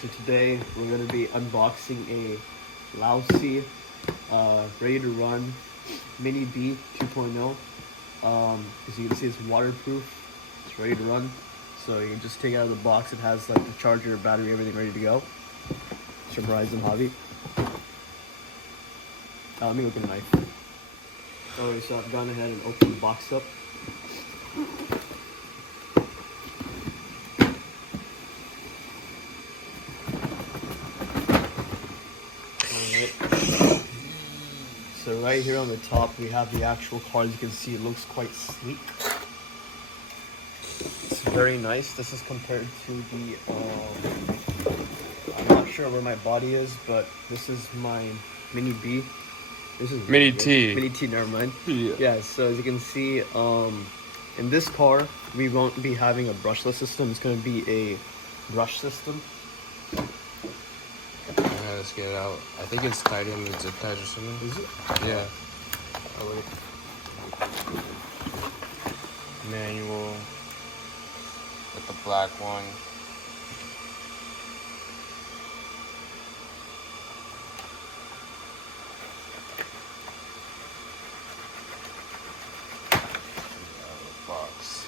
So today we're gonna be unboxing a Losi ready to run Mini B 2.0. As you can see, it's waterproof. It's ready to run. So you can just take it out of the box. It has like the charger, battery, everything ready to go. It's from Horizon Hobby. Let me look at a knife. Alright, so I've gone ahead and opened the box up. So right here on the top we have the actual card. As you can see, it looks quite sleek. It's very nice. This is compared to the I'm not sure where my body is, but this is my Mini B. This is Mini T. Mini T, never mind. Yeah. So as you can see, in this car we won't be having a brushless system. It's going to be a brush system. Yeah, let's get it out. I think it's tied in with zip ties or something. Is it? Yeah. Oh wait. Manual with the black one. Box.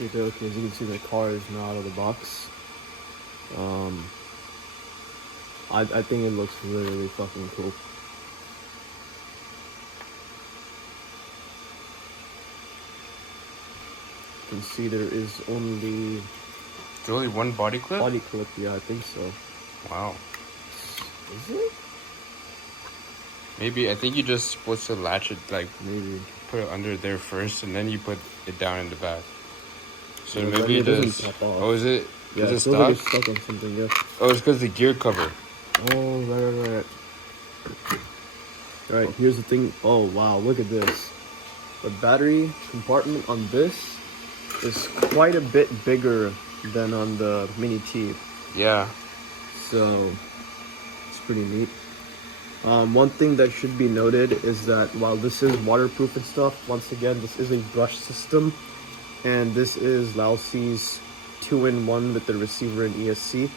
Okay, as you can see, the car is now out of the box. I think it looks really, really fucking cool. You can see there is only There's only one body clip? body clip. Yeah, I think so. Wow. Is it? Maybe, I think you just supposed to latch it, like, Maybe. put it under there first, and then you put it down in the back. So Yeah, maybe it it doesn't is. pop off. Oh, is it? Yeah, Is it it feels like stuck? it's stuck on something, yeah. Oh, it's because the gear cover. Oh, right. Alright, here's the thing. Oh, wow, look at this. The battery compartment on this is quite a bit bigger than on the Mini T. Yeah. So, it's pretty neat. One thing that should be noted is that while this is waterproof and stuff, once again, this is a brush system. And this is Losi's 2-in-1 with the receiver and ESC.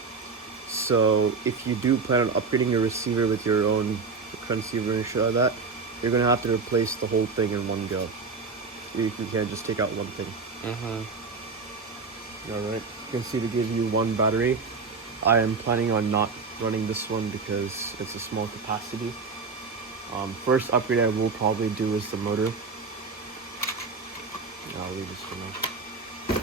So if you do plan on upgrading your receiver with your own transceiver and shit like that, you're gonna have to replace the whole thing in one go. You can't just take out one thing. Alright, you can see to give you one battery. I am planning on not running this one because it's a small capacity. First upgrade I will probably do is the motor. I'll leave this for now.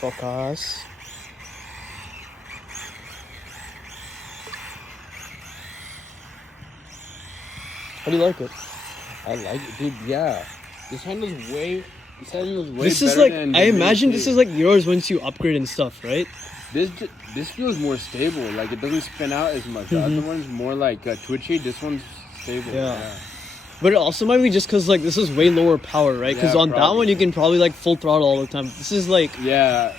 Focus. How do you like it? I like it, dude. Yeah. This handles way This is better like, than I the imagine Mini this T. is like yours once you upgrade and stuff, right? This feels more stable. Like, it doesn't spin out as much. The other one's more like twitchy. This one's stable. Yeah. But it also might be just because like this is way lower power, right? Because Yeah, on that probably. one you can probably like full throttle all the time. This is like, Yeah.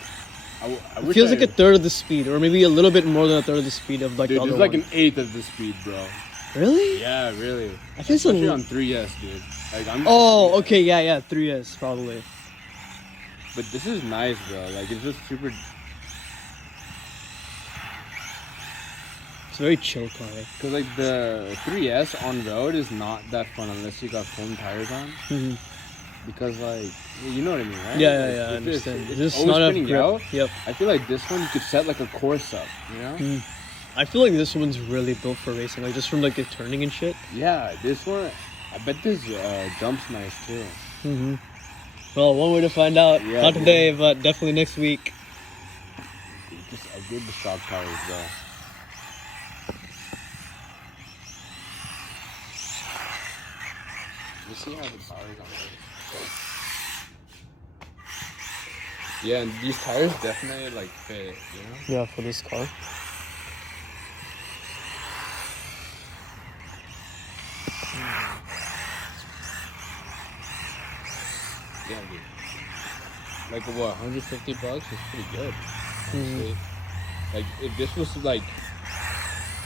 I it wish feels I- like a third of the speed, or maybe a little bit more than a third of the speed of like Dude, the this other is like one. an eighth of the speed, bro. Really? Yeah, really. I think it's a Especially l- on 3S, dude. Like, I'm. Oh, okay, yeah, 3S probably. But this is nice, bro. Like, it's just super. It's a very chill car. Cause like the 3S on road is not that fun unless you got foam tires on. Mhm. Because like, you know what I mean, right? Yeah, Like, I if understand. It's Just always not enough spinning grip. out. Yep. I feel like this one you could set like a course up, you know? I feel like this one's really built for racing, like just from like the turning and shit. Yeah, this one. I bet this jump's nice too. Well, one way to find out. Yeah, Not dude. today, but definitely next week. Just upgrade the stock tires, bro. Let's see how the battery's on this. Yeah, and these tires definitely like fit, you know? Yeah, for this car. Yeah, dude. Like what, 150 bucks is pretty good. Honestly. Like if this was like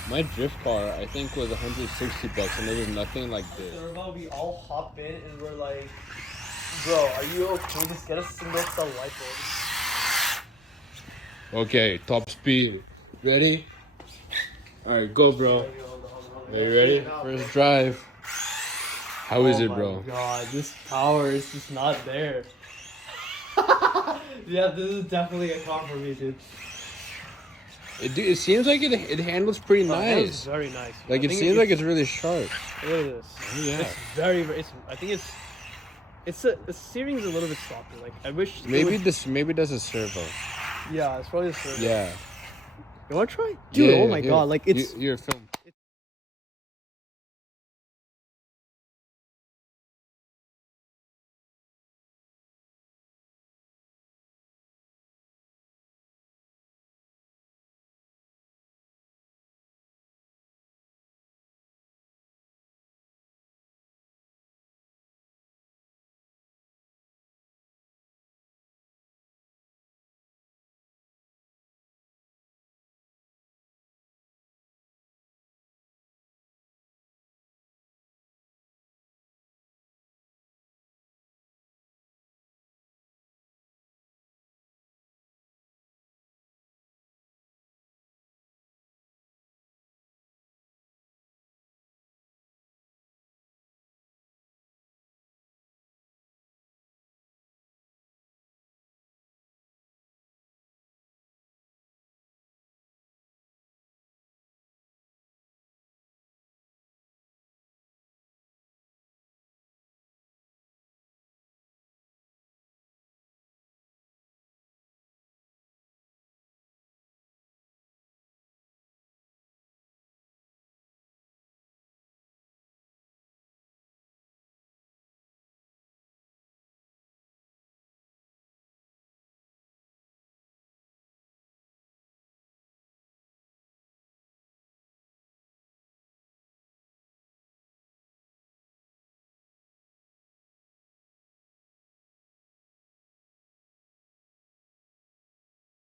my drift car, I think was 160 bucks, and there was nothing like this. We all hop in and we're like, bro, are you okay? Just get a single cell light bulb. Okay, top speed. Ready? All right, go, bro. Are you ready? First drive. How is it, bro? Oh my god, this power is just not there. Yeah, this is definitely a car for me, dude. It seems like it handles pretty It's nice. very nice. Like I it think seems like it's really sharp. Look at this. Oh, yeah. It's very, I think the steering's a little bit softer. Like I wish. Maybe that's a servo. Yeah, it's probably the servo. Yeah. You wanna try? Dude, Yeah, oh my here. god, like it's. You're film.